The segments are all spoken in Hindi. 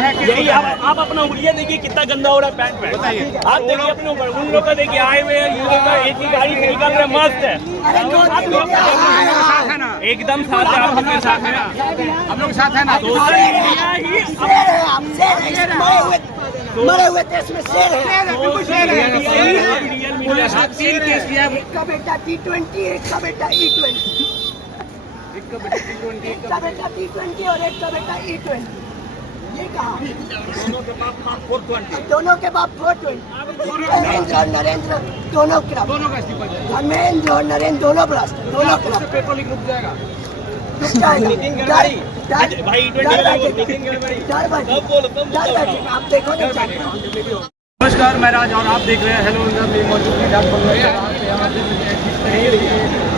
है कि यही आप अपना ये देखिए कितना गंदा हो रहा है पैंट पे। आप देखिए अपने ऊपर, उन लोग का देखिए आए हुए हैं, ये का एक ही गाड़ी से निकल रहा है, मस्त है एकदम साथ है, आप लोग के साथ है, हम लोग साथ है ना। सोशल मीडिया ही मरे हुए देश में शेर है। रियल मीडिया है। 3 केस किया। एक का बेटा T20, एक का बेटा E20, एक का बेटा T20 और एक का बेटा E20। ये कहा दोनों के बाप 420। दोनों के बाप 420। धर्मेंद्र और नरेंद्र दोनों क्रम, दोनों का इस्तीफा जाएगा। धर्मेंद्र और नरेंद्र दोनों भ्रष्ट, दोनों क्रम पेपर लीक रुक जाएगा। रुक जाएगा। भाई डर बैठे आप देखो नहीं चाहते। नमस्कार, मैं राज और आप देख रहे हैं हेलो इंडिया में मौजूद है डाक बंगला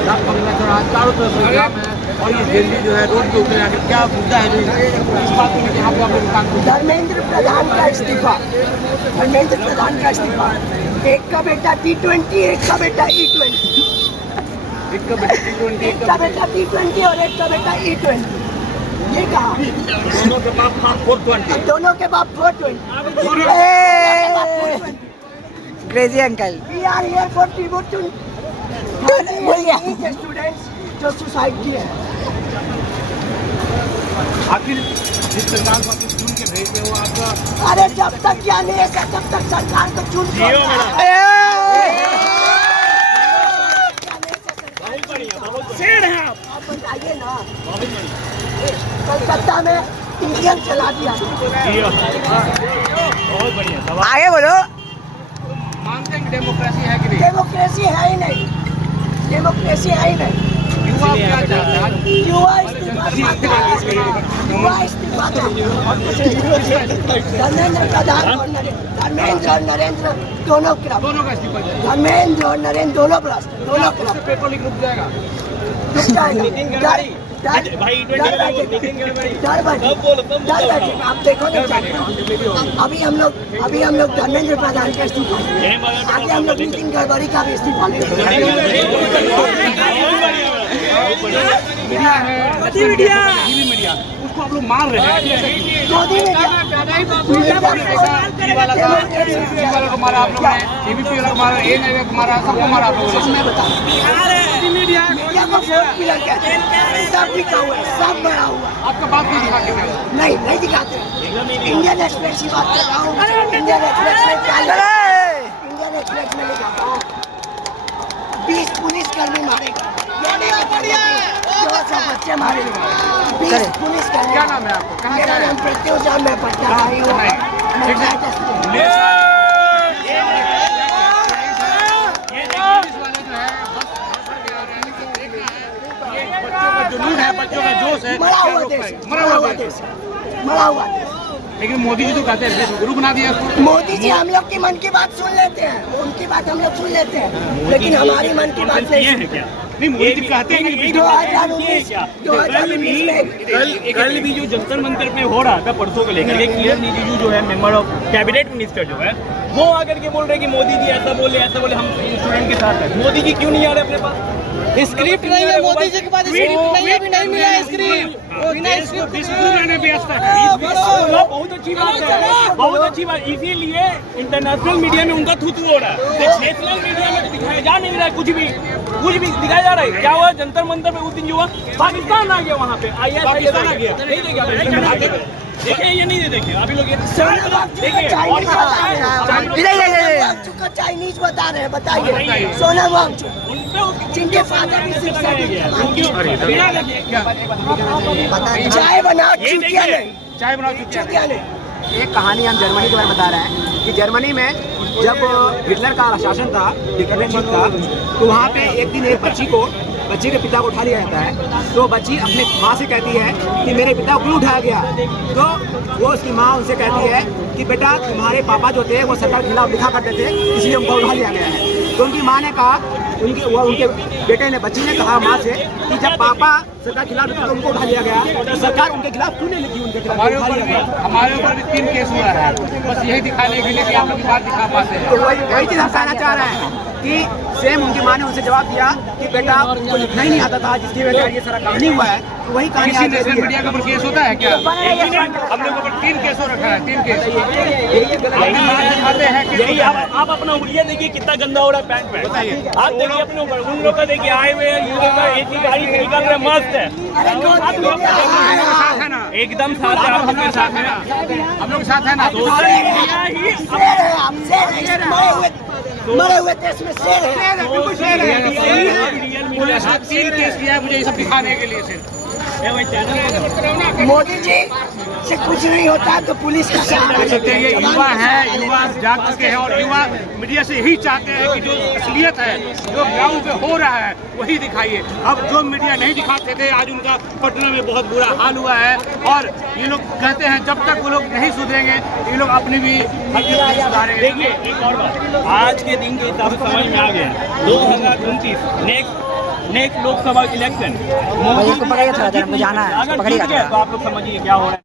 डाक बंगला चौराहा चारों तरफ से जाम है और ये दिल्ली जो है रोड के ऊपर आकर क्या मुद्दा है जो इस बात को लेकर यहाँ पे आप लोग काम करते हैं। धर्मेंद्र प्रधान का इस्तीफा, धर्मेंद्र प्रधान का इस्तीफा। एक का बेटा T20, एक का बेटा E20, एक का बेटा T20, एक का बेटा T20 और एक का बेटा E20। ये कहा दोनों के बाप 420। दोनों के बाप 420। Crazy uncle. We are here for tribute to students जो सुसाइड किए हैं। आखिर जिस सरकार को आप चुन के भेजते हो आपका अरे जब तक ज्ञान है तब तक सरकार को चुन शेर है आप। आप बताइए ना, कलकत्ता में इंडियन चला दिया। बहुत बढ़िया। आगे बोलो। मानते हैं कि डेमोक्रेसी है कि नहीं? डेमोक्रेसी है ही नहीं, डेमोक्रेसी है ही नहीं। युवा क्या चाहता है? युवा इस्तीफा चाहता है, युवा इस्तीफा चाहता है। धर्मेंद्र प्रधान और धर्मेंद्र और नरेंद्र दोनों क्रम, दोनों का इस्तीफा जाएगा। धर्मेंद्र और नरेंद्र दोनों भ्रष्ट, दोनों क्रम पेपर लीक रुक जाएगा। रुक जाएगा। भाई डर बैठे आप देखो नहीं चाहते। अभी हम लोग धर्मेंद्र प्रधान का इस्तीफा, आगे हम लोग नितिन गडकरी का भी इस्तीफा लेंगे। मीडिया है, मीडिया, उसको आप लोग मार रहे हैं। मोदी ने क्या वाला को मारा आप लोगों ने, ABP वाला को मारा, ANI को मारा, सबको मारा आप लोगों ने। मैं बता मीडिया को वोट मिला क्या, सब लिखा हुआ है, सब बड़ा हुआ है। आपका बात नहीं दिखा के नहीं दिखाते। इंडियन एक्सप्रेस की बात कर रहा हूँ। इंडियन एक्सप्रेस में क्या लिखा? इंडियन एक्सप्रेस में लिखा था 20 पुलिसकर्मी मारेगा, जो सब बच्चे मारेगा। 20 पुलिसकर्मी। क्या नाम है आपको? कहाँ मेरा नाम प्रत्युष है, मैं पटना का ही हूँ। जुनून है, बच्चों का जोश है, मरा हुआ देश, मरा हुआ देश। लेकिन मोदी जी तो कहते हैं गुरु बना दिया इसको। मोदी जी हम लोग की मन की बात सुन लेते हैं, उनकी बात हम लोग सुन लेते हैं, लेकिन हमारी मन की बात नहीं सुनते। नहीं, मोदी जी कहते हैं कि 2019 में कल भी जो जंतर मंतर पे हो रहा था परसों को लेकर के, किरण रिजिजू जो है मेंबर ऑफ कैबिनेट मिनिस्टर जो है, वो आकर के बोल रहे कि मोदी जी ऐसा बोले, हम स्टूडेंट के साथ है। मोदी जी क्यों नहीं आ रहे अपने पास? स्क्रिप्ट नहीं है मोदी जी के पास, स्क्रिप्ट नहीं मिला स्क्रिप्ट। बहुत अच्छी बात है, बहुत अच्छी बात। इसीलिए इंटरनेशनल मीडिया में उनका थू हो रहा है, नेशनल मीडिया में दिखाया जा नहीं रहा है, कुछ भी दिखाया जा रहा है। क्या हुआ जंतर मंतर पे उस दिन जो हुआ, पाकिस्तान आ गया, वहाँ पे पाकिस्तान आ गया। नहीं देखिए, ये नहीं देखे अभी लोग, चाइनीज बता रहे हैं, बताइए। सोनम वांगचुक जिनके फादर भी चाय बनाओ, चुटिया नहीं। एक कहानी हम जर्मनी के बारे में बता रहे हैं कि जर्मनी में जब हिटलर का शासन था, डिक्टेटरशिप था, तो वहाँ पे एक दिन एक बच्ची के पिता को उठा लिया जाता है। तो बच्ची अपने माँ से कहती है कि मेरे पिता को क्यों उठाया गया। तो वो उसकी माँ उनसे कहती है कि बेटा तुम्हारे पापा जो थे वो सरकार के खिलाफ लिखा करते थे, इसलिए उनको उठा लिया गया है। तो उनकी माँ ने कहा, उनके बेटे ने, बच्ची ने कहा माँ से कि जब पापा सरकार खिलाफ थी तो उनको उठा लिया गया, तो सरकार उनके खिलाफ क्यों नहीं लिखी, उनके खिलाफ हमारे ऊपर भी 3 केस हुआ है, बस यही दिखाने के लिए कि आप लोग की बात दिखा पाते हैं। तो वही चीज हम कहना चाह रहे हैं कि सेम उनकी माँ ने उनसे जवाब दिया कि बेटा उनको लिखना ही नहीं आता था, जिसकी वजह से ये सारा कहानी हुआ है, तो वही कहानी किसी नेशनल मीडिया के ऊपर केस होता है क्या? हम लोग ऊपर 3 केस हो रखा है, 3 केस। यही आप अपना उंगलियां देखिए कितना गंदा हो रहा है पैंट पे, आप देखिए अपने ऊपर, उन लोग का देखिए आए हुए हैं, ये का एक ही गाड़ी से निकल रहे मस्त है, एकदम साथ है, आप लोग के साथ है, हम लोग साथ है ना। सोशल मीडिया ही शेर है, आप शेर है, मरे हुए देश में शेर है। पुलिस ने 3 केस किया है मुझे ये सब दिखाने के लिए सिर्फ। मोदी जी से कुछ नहीं होता तो पुलिस का सहारा सकते हैं, ये युवा है, युवा जाग चुके हैं और युवा मीडिया से यही चाहते हैं कि जो असलियत है, जो ग्राउंड पे हो रहा है वही दिखाइए। अब जो मीडिया नहीं दिखाते थे, आज उनका पटना में बहुत बुरा हाल हुआ है और ये लोग कहते हैं जब तक वो लोग नहीं सुधरेंगे ये लोग अपनी भी सुधारेंगे। देखिए एक और बात, आज के दिन के हिसाब से समझ में आ गया 2029 नेक्स्ट लोकसभा इलेक्शन, मोदी को पकड़िए थोड़ा देर, मुझे जाना है, अगर जीत गए तो आप लोग समझिए क्या हो रहा है।